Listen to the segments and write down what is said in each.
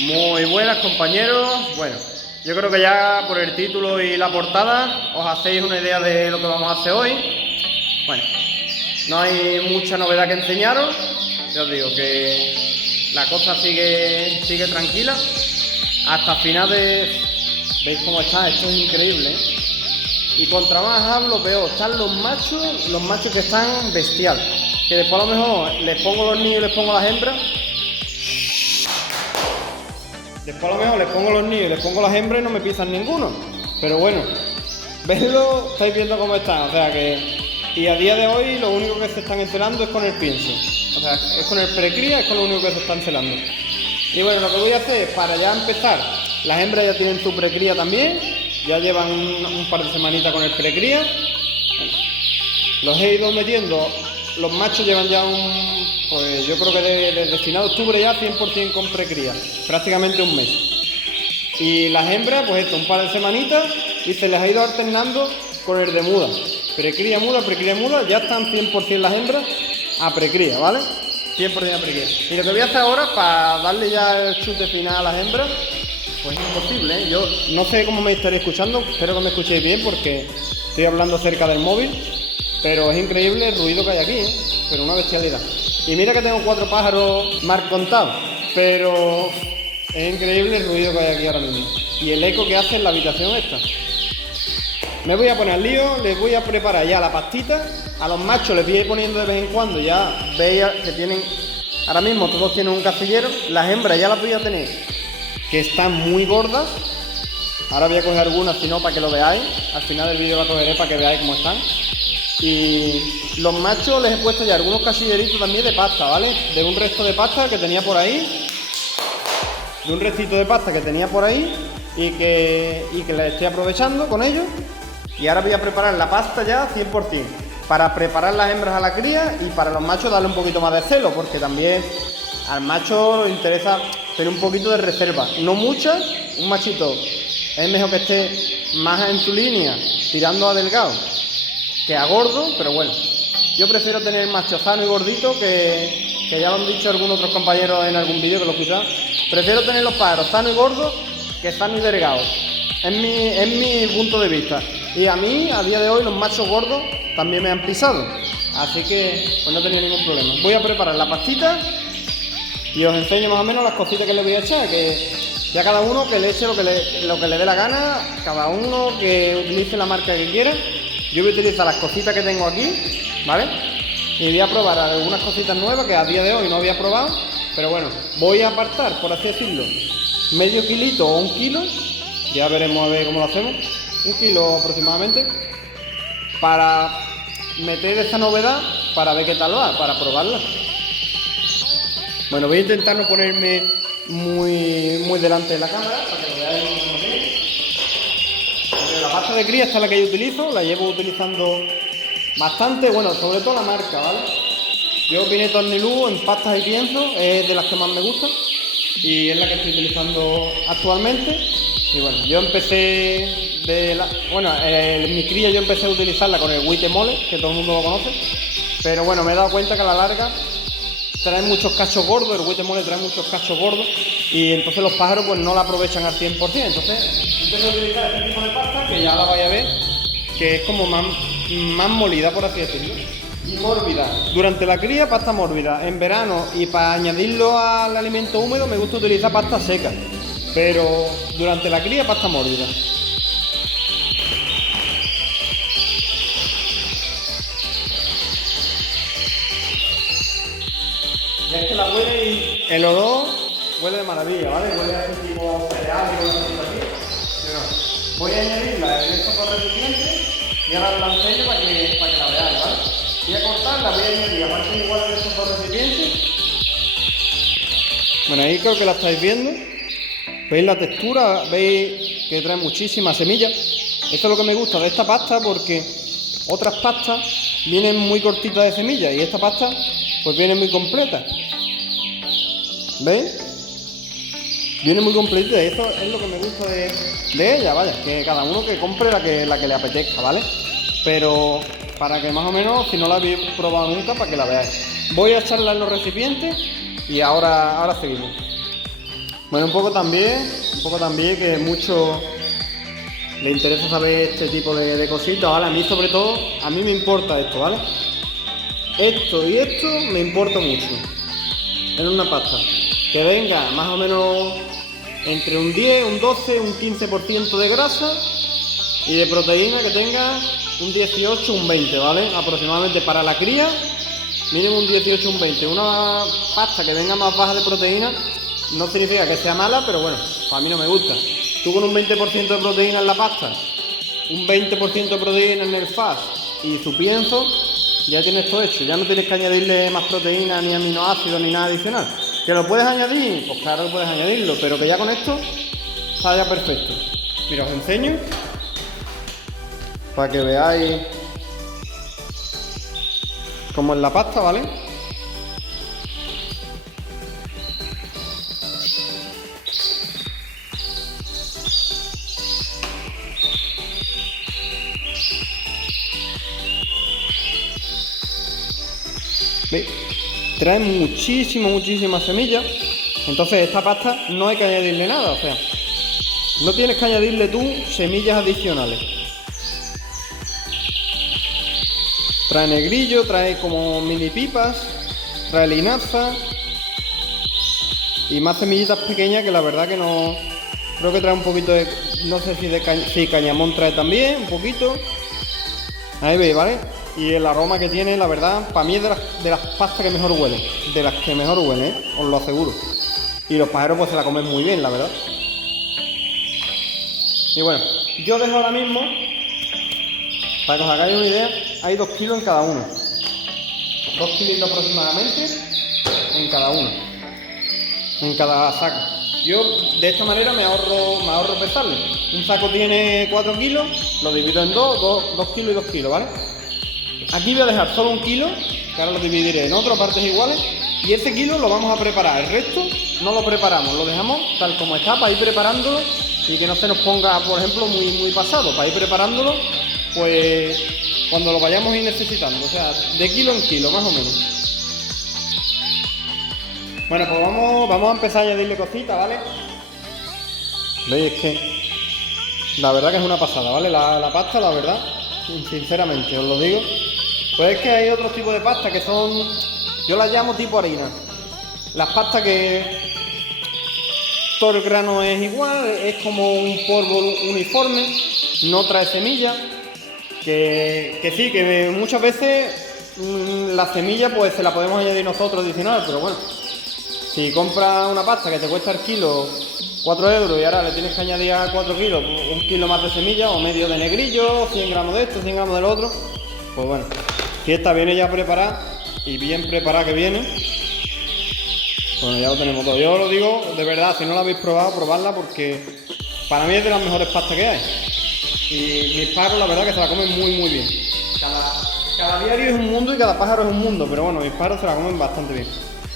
Muy buenas, compañeros. Bueno, yo creo que ya por el título y la portada os hacéis una idea de lo que vamos a hacer hoy. Bueno, no hay mucha novedad que enseñaros. Ya os digo que la cosa sigue tranquila. Hasta finales... ¿Veis cómo está? Esto es increíble, ¿eh? Y contra más hablo, peor. Están los machos que están bestial. Que después a lo mejor les pongo los niños y les pongo las hembras. Después a lo mejor les pongo los niños y les pongo las hembras y no me pisan ninguno. Pero bueno, vedlo, estáis viendo cómo están. O sea que... Y a día de hoy lo único que se están encelando es con el pienso. O sea, es con el precría, es con lo único que se están encelando. Y bueno, lo que voy a hacer para ya empezar, las hembras ya tienen su precría también. Ya llevan un par de semanitas con el precría. Bueno, los he ido metiendo. Los machos llevan ya pues yo creo que desde final de octubre ya 100% con precría, prácticamente un mes. Y las hembras, pues esto, un par de semanitas y se les ha ido alternando con el de muda. Precría muda, ya están 100% las hembras a precría, ¿vale? 100% a precría. Y lo que voy a hacer ahora, para darle ya el chute final a las hembras, pues es imposible, ¿eh? Yo no sé cómo me estaréis escuchando, espero que me escuchéis bien porque estoy hablando cerca del móvil. Pero es increíble el ruido que hay aquí, ¿eh? Pero una bestialidad. Y mira que tengo 4 pájaros mal contados, pero es increíble el ruido que hay aquí ahora mismo. Y el eco que hace en la habitación esta. Me voy a poner al lío, les voy a preparar ya la pastita. A los machos les voy a ir poniendo de vez en cuando, ya veis que tienen... Ahora mismo todos tienen un casillero. Las hembras ya las voy a tener, que están muy gordas. Ahora voy a coger algunas, si no, para que lo veáis. Al final del vídeo la cogeré para que veáis cómo están. Y los machos les he puesto ya algunos casilleritos también de pasta, ¿vale? De un resto de pasta que tenía por ahí. De un restito de pasta que tenía por ahí y que les estoy aprovechando con ellos. Y ahora voy a preparar la pasta ya 100%. Para preparar las hembras a la cría y para los machos darle un poquito más de celo. Porque también al macho le interesa tener un poquito de reserva. No mucha, un machito es mejor que esté más en su línea, tirando a delgado, que a gordo, pero bueno, yo prefiero tener macho sano y gordito, que ya lo han dicho algunos otros compañeros en algún vídeo que lo escuchan. Prefiero tener los pájaros sano y gordos que sano y delgado. Es mi punto de vista. Y a mí, a día de hoy, los machos gordos también me han pisado. Así que, pues no tenía ningún problema. Voy a preparar la pastita y os enseño más o menos las cositas que le voy a echar, que ya cada uno que le eche lo que le dé la gana, cada uno que utilice la marca que quiera. Yo voy a utilizar las cositas que tengo aquí, ¿vale? Y voy a probar algunas cositas nuevas que a día de hoy no había probado. Pero bueno, voy a apartar, por así decirlo, medio kilito o 1 kilo. Ya veremos a ver cómo lo hacemos. 1 kilo aproximadamente. Para meter esta novedad, para ver qué tal va, para probarla. Bueno, voy a intentar no ponerme muy delante de la cámara, para que lo veáis más o menos bien. La pasta de cría esta es la que yo utilizo, la llevo utilizando bastante, bueno, sobre todo la marca, ¿vale? Yo Pineto Arnilú en pastas y pienso, es de las que más me gustan y es la que estoy utilizando actualmente. Y bueno, yo empecé mi cría yo empecé a utilizarla con el White Mole, que todo el mundo lo conoce, pero bueno, me he dado cuenta que a la larga trae muchos cachos gordos, el White Mole trae muchos cachos gordos y entonces los pájaros pues no la aprovechan al 100%. Entonces empiezo a utilizar este tipo de pasta, que ya la vais a ver, que es como más molida, por así decirlo, y mórbida. Durante la cría, pasta mórbida. En verano y para añadirlo al alimento húmedo me gusta utilizar pasta seca, pero durante la cría, pasta mórbida. Ya es que la huele y el olor huele de maravilla, ¿vale? Huele a este tipo cereal y cosas así. Pero voy a añadirla en estos dos recipientes y ahora la enseño para que la veáis, ¿vale? Voy a cortarla, voy a añadir, aparte igual de estos dos recipientes. Bueno, ahí creo que la estáis viendo. ¿Veis la textura? ¿Veis que trae muchísimas semillas? Esto es lo que me gusta de esta pasta, porque otras pastas vienen muy cortitas de semillas y esta pasta pues viene muy completa. ¿Veis? Viene muy completa y eso es lo que me gusta de ella, vaya, que cada uno que compre la que le apetezca, ¿vale? Pero para que más o menos, si no la habéis probado nunca, para que la veáis. Voy a echarla en los recipientes y ahora seguimos. Bueno, un poco también que mucho le interesa saber este tipo de cositas, ¿vale? A mí sobre todo, a mí me importa esto, ¿vale? Esto y esto me importa mucho en una pasta. Que venga más o menos entre un 10, un 12, un 15% de grasa y de proteína que tenga un 18, un 20, ¿vale? Aproximadamente para la cría, mínimo un 18, un 20. Una pasta que venga más baja de proteína no significa que sea mala, pero bueno, para mí no me gusta. Tú con un 20% de proteína en la pasta, un 20% de proteína en el fast y su pienso, ya tienes todo hecho. Ya no tienes que añadirle más proteína, ni aminoácidos, ni nada adicional. ¿Que lo puedes añadir? Pues claro que puedes añadirlo, pero que ya con esto está ya perfecto. Mira, os enseño para que veáis cómo es la pasta, ¿vale? ¿Veis? Trae muchísimas semillas. Entonces esta pasta no hay que añadirle nada, o sea, no tienes que añadirle tú semillas adicionales. Trae negrillo, trae como mini pipas, trae linaza y más semillitas pequeñas que la verdad que no... Creo que trae un poquito de... No sé si de cañamón trae también, un poquito. Ahí veis, ¿vale? Y el aroma que tiene, la verdad, para mí es de las pastas que mejor huelen. De las que mejor huelen, ¿eh? Os lo aseguro. Y los pajeros pues se la comen muy bien, la verdad. Y bueno, yo dejo ahora mismo, para que os hagáis una idea, hay 2 kilos en cada uno. 2 kilitos aproximadamente en cada uno. En cada saco. Yo de esta manera me ahorro pesarle. Un saco tiene 4 kilos, lo divido en 2 kilos y 2 kilos, ¿vale? Aquí voy a dejar solo 1 kilo, que ahora lo dividiré en otras partes iguales, y ese kilo lo vamos a preparar. El resto no lo preparamos, lo dejamos tal como está para ir preparándolo y que no se nos ponga, por ejemplo, muy pasado, para ir preparándolo, pues cuando lo vayamos a ir necesitando, o sea, de kilo en kilo, más o menos. Bueno, pues vamos a empezar a añadirle cositas, ¿vale? Veis, es que la verdad que es una pasada, ¿vale? La pasta, la verdad, sinceramente, os lo digo. Pues es que hay otros tipos de pasta que son, yo las llamo tipo harina. Las pastas que todo el grano es igual, es como un polvo uniforme, no trae semillas. Que sí, que muchas veces la semilla pues se la podemos añadir nosotros adicional, pero bueno, si compras una pasta que te cuesta el kilo 4 euros y ahora le tienes que añadir a 4 kilos 1 kilo más de semilla o medio de negrillo, 100 gramos de esto, 100 gramos del otro, pues bueno, si esta viene ya preparada y bien preparada que viene, bueno, ya lo tenemos todo. Yo lo digo de verdad, si no la habéis probado, probadla porque para mí es de las mejores pastas que hay. Y mis pájaros la verdad que se la comen muy bien. Cada diario es un mundo y cada pájaro es un mundo, pero bueno, mis pájaros se la comen bastante bien.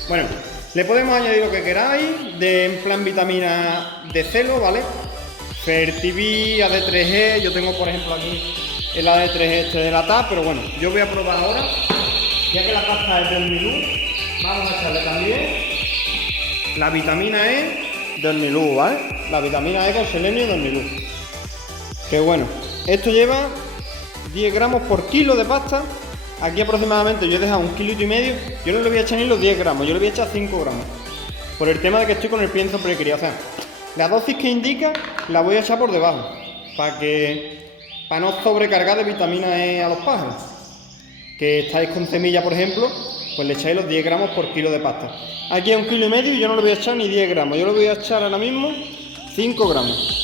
Bueno, le podemos añadir lo que queráis, en plan vitamina de celo, ¿vale? Fertivi, AD3E, yo tengo por ejemplo aquí el AD3E este de la TAP, pero bueno, yo voy a probar ahora, ya que la pasta es del Milú, vamos a echarle también la vitamina E del Milú, ¿vale? La vitamina E con selenio del Milú. Que bueno, esto lleva 10 gramos por kilo de pasta. Aquí aproximadamente yo he dejado 1,5 kilos. Yo no le voy a echar ni los 10 gramos, yo le voy a echar 5 gramos. Por el tema de que estoy con el pienso precriado. O sea, la dosis que indica la voy a echar por debajo. Para no sobrecargar de vitamina E a los pájaros. Que estáis con semilla, por ejemplo, pues le echáis los 10 gramos por kilo de pasta. Aquí a 1,5 kilos y yo no le voy a echar ni 10 gramos. Yo le voy a echar ahora mismo 5 gramos.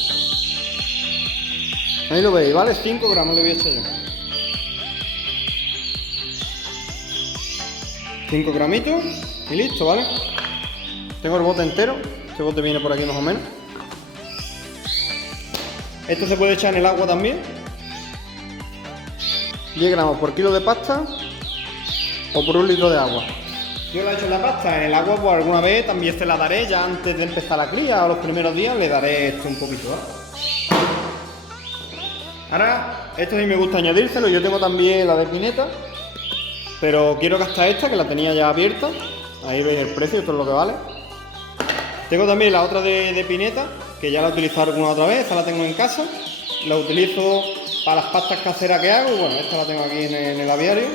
Ahí lo veis, ¿vale? 5 gramos le voy a echar yo. 5 gramitos y listo, ¿vale? Tengo el bote entero. Este bote viene por aquí más o menos. Esto se puede echar en el agua también. 10 gramos por kilo de pasta o por 1 litro de agua. Yo la he hecho en la pasta, en el agua pues alguna vez también se la daré ya antes de empezar la cría o los primeros días le daré esto un poquito, ¿vale? Ahora, esto sí me gusta añadírselo, yo tengo también la de pineta, pero quiero gastar esta que la tenía ya abierta. Ahí veis el precio, esto es lo que vale. Tengo también la otra de pineta, que ya la he utilizado alguna otra vez, esta la tengo en casa. La utilizo para las pastas caseras que hago. Bueno, esta la tengo aquí en el aviario.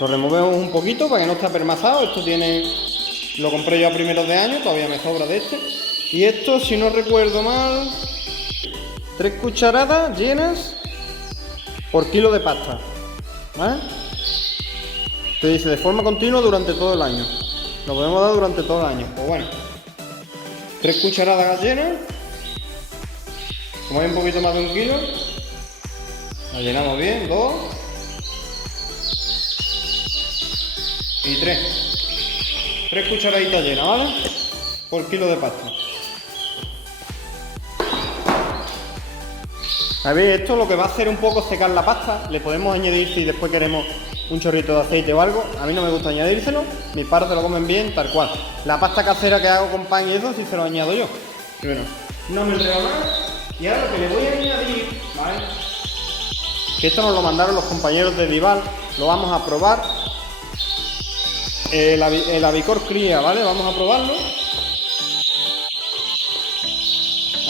Lo removemos un poquito para que no esté apermazado. Esto lo compré yo a primeros de año, todavía me sobra de este. Y esto, si no recuerdo mal, 3 cucharadas llenas por kilo de pasta, ¿vale? Te dice de forma continua durante todo el año. Lo podemos dar durante todo el año. Pues bueno, 3 cucharadas llenas. Como hay un poquito más de 1 kilo, la llenamos bien, 2 y 3. 3 cucharaditas llenas, ¿vale? Por kilo de pasta. A ver, esto lo que va a hacer un poco secar la pasta. Le podemos añadir, si después queremos un chorrito de aceite o algo. A mí no me gusta añadírselo. Mis padres lo comen bien, tal cual. La pasta casera que hago con pan y eso sí se lo añado yo. Y bueno, no me enredo más. Y ahora lo que le voy a añadir, ¿vale? Que esto nos lo mandaron los compañeros de Dival. Lo vamos a probar. El Avicor Cría, ¿vale? Vamos a probarlo.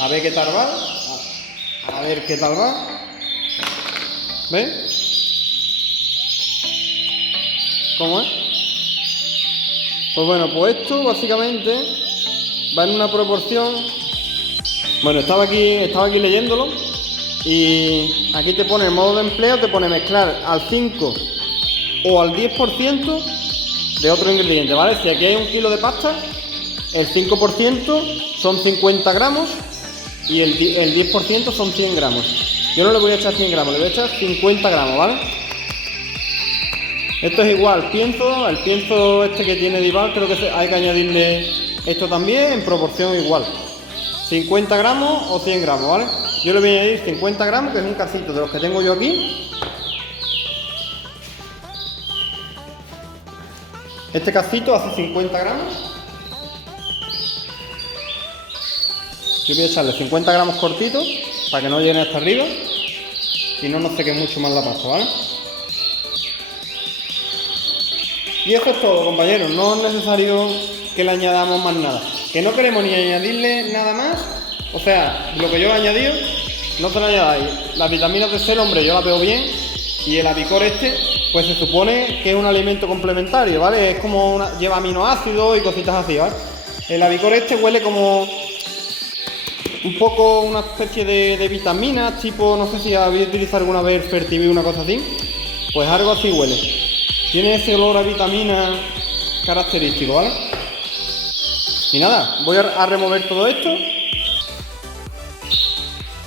A ver qué tal va. A ver qué tal va. ¿Ves? ¿Cómo es? Pues bueno, pues esto básicamente va en una proporción. Bueno, estaba aquí leyéndolo. Y aquí te pone el modo de empleo, te pone mezclar al 5 o al 10% de otro ingrediente, ¿vale? Si aquí hay 1 kilo de pasta, el 5% son 50 gramos y el 10% son 100 gramos. Yo no le voy a echar 100 gramos, le voy a echar 50 gramos, ¿vale? Esto es igual, el pienso este que tiene Dival, creo que hay que añadirle esto también en proporción igual. 50 gramos o 100 gramos, ¿vale? Yo le voy a añadir 50 gramos, que es un cacito de los que tengo yo aquí. Este cacito hace 50 gramos. Yo voy a echarle 50 gramos cortitos para que no llene hasta arriba y no nos seque mucho más la pasta, ¿vale? Y eso es todo, compañeros. No es necesario que le añadamos más nada. Que no queremos ni añadirle nada más. O sea, lo que yo he añadido, no se lo añadáis. Las vitaminas de C, hombre, yo las veo bien. Y el Avicor pues se supone que es un alimento complementario, ¿vale? Es como lleva aminoácidos y cositas así, ¿vale? El Avicor huele como un poco una especie de vitaminas, tipo, no sé si habéis utilizado alguna vez el Fertivir, una cosa así. Pues algo así huele. Tiene ese olor a vitamina característico, ¿vale? Y nada, voy a remover todo esto.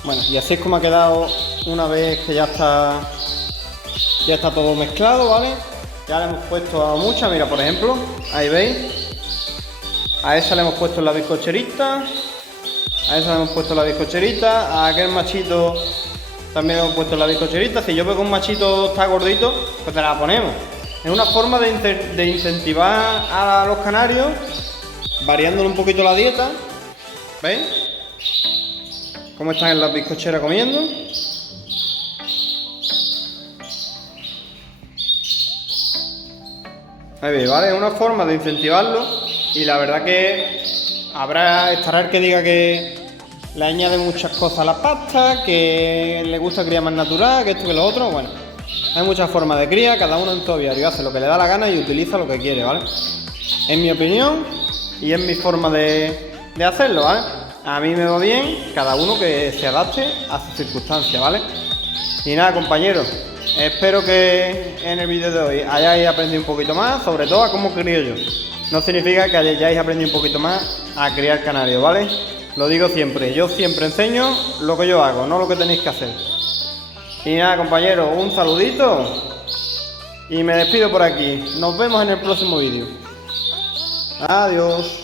Bueno, y así es como ha quedado una vez que ya está todo mezclado, ¿vale? Ya le hemos puesto a mucha, mira, por ejemplo, ahí veis. A esa le hemos puesto la bizcocherita. A esa le hemos puesto la bizcocherita. A aquel machito también le hemos puesto la bizcocherita. Si yo veo que un machito está gordito, pues te la ponemos. Es una forma de incentivar a los canarios, variándole un poquito la dieta. ¿Veis? Cómo están en las bizcocheras comiendo. Ahí veis, ¿vale? Es una forma de incentivarlo. Y la verdad que estará el que diga que le añade muchas cosas a la pasta, que le gusta criar más natural, que esto que lo otro. Bueno, hay muchas formas de cría, cada uno en su aviario hace lo que le da la gana y utiliza lo que quiere, ¿vale? Es mi opinión y es mi forma de hacerlo, ¿vale? A mí me va bien, cada uno que se adapte a sus circunstancias, ¿vale? Y nada, compañeros, espero que en el vídeo de hoy hayáis aprendido un poquito más, sobre todo a cómo crío yo. No significa que hayáis aprendido un poquito más a criar canarios, ¿vale? Lo digo siempre, yo siempre enseño lo que yo hago, no lo que tenéis que hacer. Y nada, compañeros, un saludito y me despido por aquí. Nos vemos en el próximo vídeo. Adiós.